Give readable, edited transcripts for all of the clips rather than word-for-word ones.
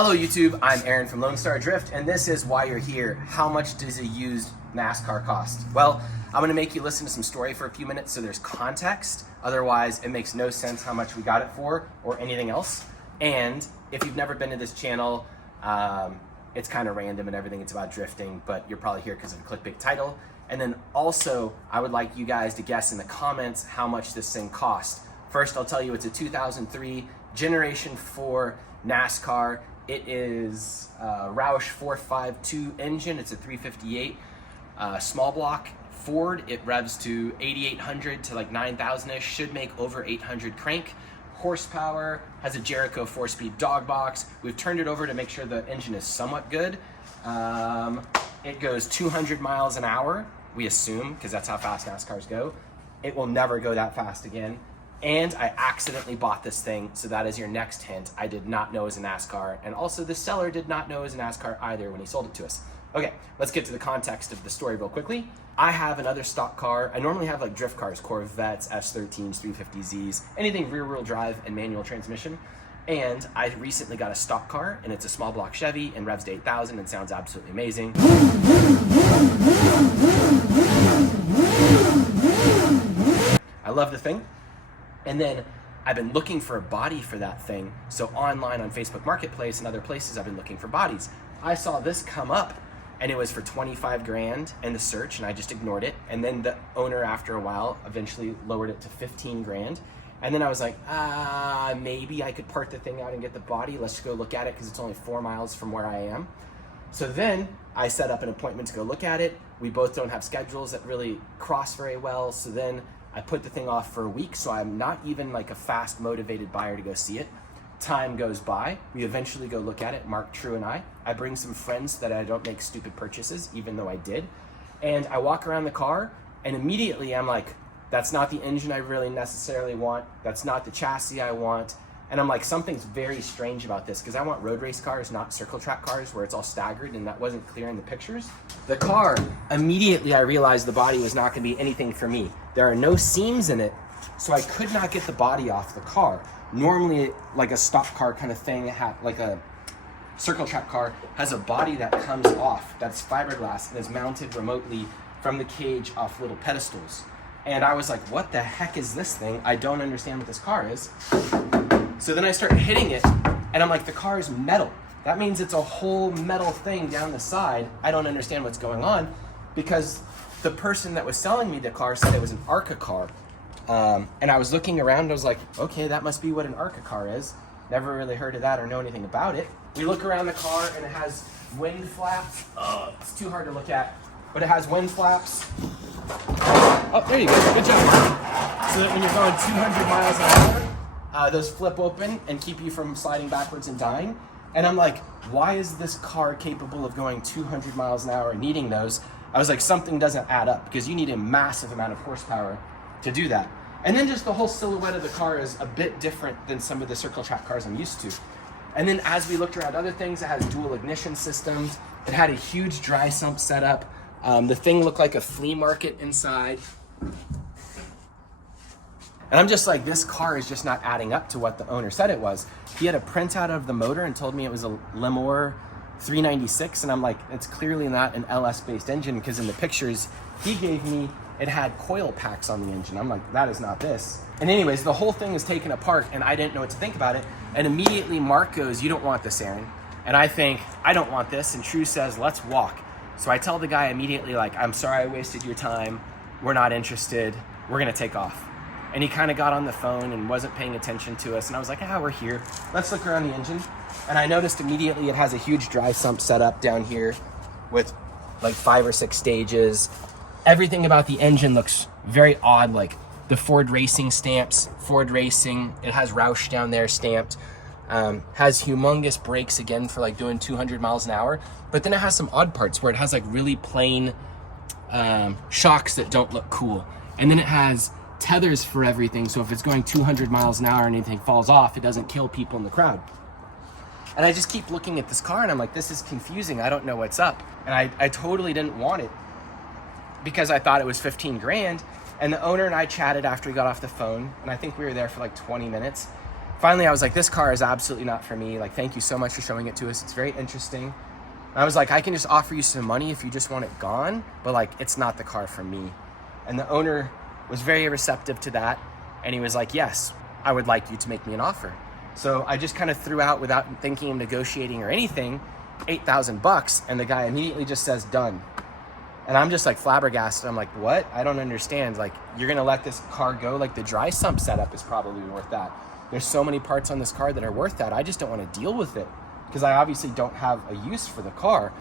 Hello YouTube, I'm Aaron from Lone Star Drift, and this is why you're here. How much does a used NASCAR cost? Well, I'm gonna make you listen to some story for a few minutes so there's context. Otherwise, it makes no sense how much we got it for or anything else. And if you've never been to this channel, it's kind of random and everything. It's about drifting, but you're probably here because of the clickbait title. And then also, I would like you guys to guess in the comments how much this thing cost. First, I'll tell you it's a 2003 Generation 4 NASCAR. It is a Roush 452 engine. It's a 358 small block Ford. It revs to 8,800 to like 9,000-ish. Should make over 800 crank. Horsepower, has a Jericho 4-speed dog box. We've turned it over to make sure the engine is somewhat good. It goes 200 miles an hour, we assume, because that's how fast NASCARs go. It will never go that fast again. And I accidentally bought this thing, so that is your next hint. I did not know it was a NASCAR, and also the seller did not know it was a NASCAR either when he sold it to us. Okay, let's get to the context of the story real quickly. I have another stock car. I normally have like drift cars, Corvettes, S13s, 350Zs, anything rear-wheel drive and manual transmission. And I recently got a stock car, and it's a small block Chevy and revs to 8,000 and sounds absolutely amazing. I love the thing. And then I've been looking for a body for that thing. So online on Facebook Marketplace and other places, I've been looking for bodies. I saw this come up and it was for 25 grand in the search, and I just ignored it. And then the owner, after a while, eventually lowered it to 15 grand. And then I was like, maybe I could part the thing out and get the body. Let's go look at it because it's only 4 miles from where I am. So then I set up an appointment to go look at it. We both don't have schedules that really cross very well. So then I put the thing off for a week, so I'm not even like a fast motivated buyer to go see it. Time goes by, we eventually go look at it, Mark, True, and I bring some friends so that I don't make stupid purchases, even though I did. And I walk around the car, and immediately I'm like, that's not the engine I really necessarily want. That's not the chassis I want. And I'm like, something's very strange about this, because I want road race cars, not circle track cars where it's all staggered, and that wasn't clear in the pictures. The car, immediately I realized the body was not gonna be anything for me. There are no seams in it, so I could not get the body off the car. Normally, like a stock car kind of thing, like a circle track car, has a body that comes off, that's fiberglass, and is mounted remotely from the cage off little pedestals. And I was like, what the heck is this thing? I don't understand what this car is. So then I start hitting it, and I'm like, the car is metal. That means it's a whole metal thing down the side. I don't understand what's going on, because the person that was selling me the car said it was an ARCA car. And I was looking around, and I was like, okay, that must be what an ARCA car is. Never really heard of that or know anything about it. We look around the car, and it has wind flaps. It's too hard to look at, but it has wind flaps. Oh, there you go, good job. So that when you're going 200 miles an hour, those flip open and keep you from sliding backwards and dying. And I'm like, why is this car capable of going 200 miles an hour and needing those? I was like, something doesn't add up, because you need a massive amount of horsepower to do that. And then just the whole silhouette of the car is a bit different than some of the circle track cars I'm used to. And then as we looked around other things, it has dual ignition systems. It had a huge dry sump setup. The thing looked like a flea market inside. And I'm just like, this car is just not adding up to what the owner said it was. He had a printout of the motor and told me it was a Lemore 396. And I'm like, it's clearly not an LS-based engine, because in the pictures he gave me, it had coil packs on the engine. I'm like, that is not this. And anyways, the whole thing was taken apart, and I didn't know what to think about it. And immediately Mark goes, you don't want this, Aaron. And I think, I don't want this. And True says, let's walk. So I tell the guy immediately, like, I'm sorry I wasted your time. We're not interested. We're gonna take off. And he kind of got on the phone and wasn't paying attention to us. And I was like, we're here. Let's look around the engine. And I noticed immediately it has a huge dry sump setup down here with like 5 or 6 stages. Everything about the engine looks very odd, like the Ford Racing stamps, Ford Racing. It has Roush down there stamped. Has humongous brakes again for like doing 200 miles an hour. But then it has some odd parts where it has like really plain shocks that don't look cool. And then it has tethers for everything, so if it's going 200 miles an hour and anything falls off, it doesn't kill people in the crowd. And I just keep looking at this car, and I'm like, this is confusing. I don't know what's up. And I totally didn't want it, because I thought it was 15 grand. And the owner and I chatted after we got off the phone, and I think we were there for like 20 minutes. finally I was like, this car is absolutely not for me. Like, thank you so much for showing it to us. It's very interesting. And I was like, I can just offer you some money if you just want it gone, but like, it's not the car for me. And the owner was very receptive to that. And he was like, yes, I would like you to make me an offer. So I just kind of threw out, without thinking of negotiating or anything, $8,000, and the guy immediately just says, done. And I'm just like flabbergasted. I'm like, what? I don't understand. Like, you're gonna let this car go? Like, the dry sump setup is probably worth that. There's so many parts on this car that are worth that. I just don't want to deal with it because I obviously don't have a use for the car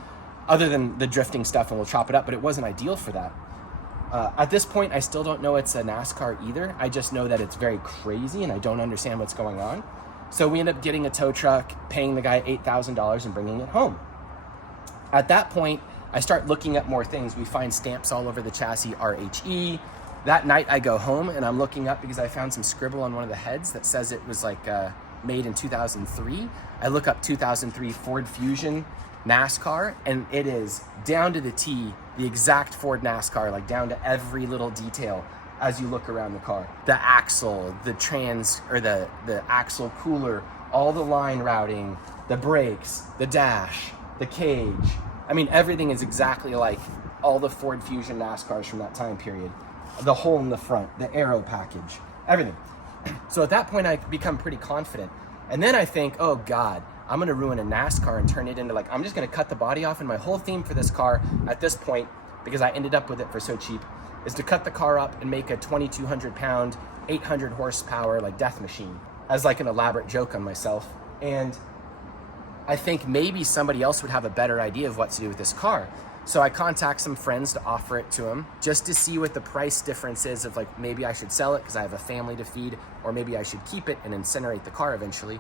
other than the drifting stuff, and we'll chop it up, but it wasn't ideal for that. At this point, I still don't know it's a NASCAR either. I just know that it's very crazy and I don't understand what's going on. So we end up getting a tow truck, paying the guy $8,000 and bringing it home. At that point, I start looking at more things. We find stamps all over the chassis, RHE. That night I go home and I'm looking up because I found some scribble on one of the heads that says it was like made in 2003. I look up 2003 Ford Fusion NASCAR, and it is down to the T, the exact Ford NASCAR, like down to every little detail as you look around the car. The axle, the the axle cooler, all the line routing, the brakes, the dash, the cage. I mean, everything is exactly like all the Ford Fusion NASCARs from that time period. The hole in the front, the aero package, everything. So at that point, I become pretty confident. And then I think, oh God, I'm gonna ruin a NASCAR and turn it into like, I'm just gonna cut the body off. And my whole theme for this car at this point, because I ended up with it for so cheap, is to cut the car up and make a 2,200 pound, 800 horsepower, like death machine, as like an elaborate joke on myself. And I think maybe somebody else would have a better idea of what to do with this car. So I contact some friends to offer it to them just to see what the price difference is of like, maybe I should sell it because I have a family to feed, or maybe I should keep it and incinerate the car eventually.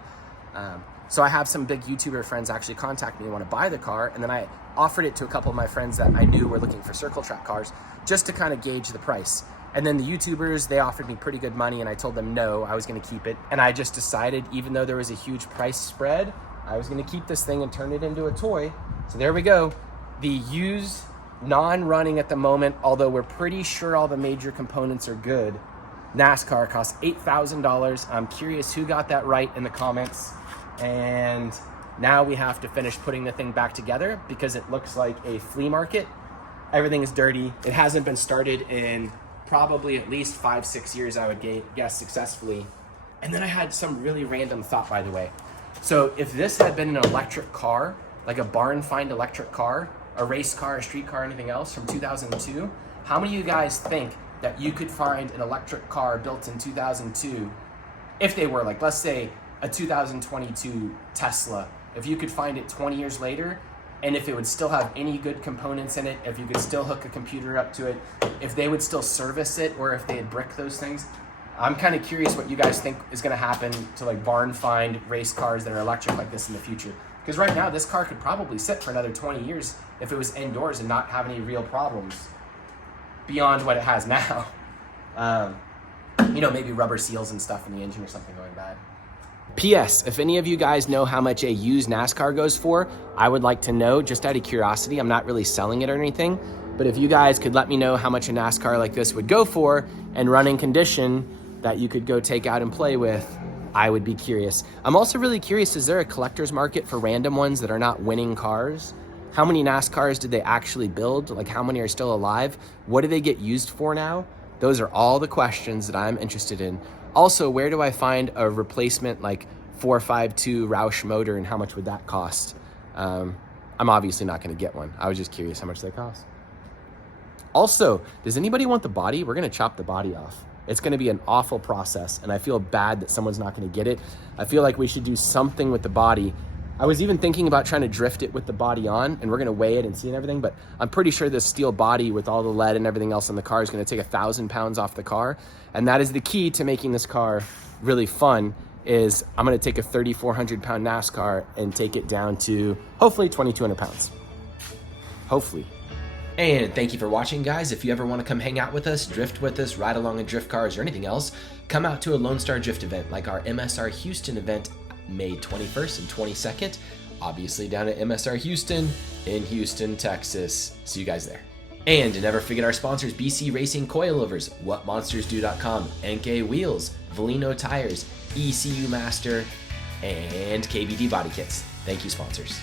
So I have some big YouTuber friends actually contact me and want to buy the car. And then I offered it to a couple of my friends that I knew were looking for circle track cars just to kind of gauge the price. And then the YouTubers, they offered me pretty good money and I told them no, I was going to keep it. And I just decided, even though there was a huge price spread, I was going to keep this thing and turn it into a toy. So there we go. The used, non-running at the moment, although we're pretty sure all the major components are good, NASCAR costs $8,000. I'm curious who got that right in the comments. And now we have to finish putting the thing back together because it looks like a flea market. Everything is dirty. It hasn't been started in probably at least 5-6 years, I would guess, successfully. And then I had some really random thought, by the way. So if this had been an electric car, like a barn find electric car, a race car, a street car, anything else from 2002, how many of you guys think that you could find an electric car built in 2002 if they were like, let's say a 2022 Tesla, if you could find it 20 years later, and if it would still have any good components in it, if you could still hook a computer up to it, if they would still service it, or if they had bricked those things? I'm kind of curious what you guys think is going to happen to like barn find race cars that are electric like this in the future. Because right now, this car could probably sit for another 20 years if it was indoors and not have any real problems beyond what it has now. Maybe rubber seals and stuff in the engine or something going bad. P.S. If any of you guys know how much a used NASCAR goes for, I would like to know, just out of curiosity. I'm not really selling it or anything, but if you guys could let me know how much a NASCAR like this would go for and running condition that you could go take out and play with, I would be curious. I'm also really curious, is there a collector's market for random ones that are not winning cars? How many NASCARs did they actually build? Like, how many are still alive? What do they get used for now? Those are all the questions that I'm interested in. Also, where do I find a replacement like 452 Roush motor, and how much would that cost? I'm obviously not going to get one. I was just curious how much they cost. Also, does anybody want the body? We're going to chop the body off. It's going to be an awful process, and I feel bad that someone's not going to get it. I feel like we should do something with the body. I was even thinking about trying to drift it with the body on, and we're going to weigh it and see and everything, but I'm pretty sure this steel body with all the lead and everything else in the car is going to take 1,000 pounds off the car. And that is the key to making this car really fun, is I'm going to take a 3,400 pound NASCAR and take it down to hopefully 2,200 pounds. Hopefully. And thank you for watching, guys. If you ever want to come hang out with us, drift with us, ride along in drift cars or anything else, come out to a Lone Star Drift event like our MSR Houston event, May 21st and 22nd, obviously down at MSR Houston in Houston, Texas. See you guys there. And never forget our sponsors: BC Racing Coilovers, WhatMonstersDo.com, NK Wheels, Velino Tires, ECU Master, and KBD Body Kits. Thank you, sponsors.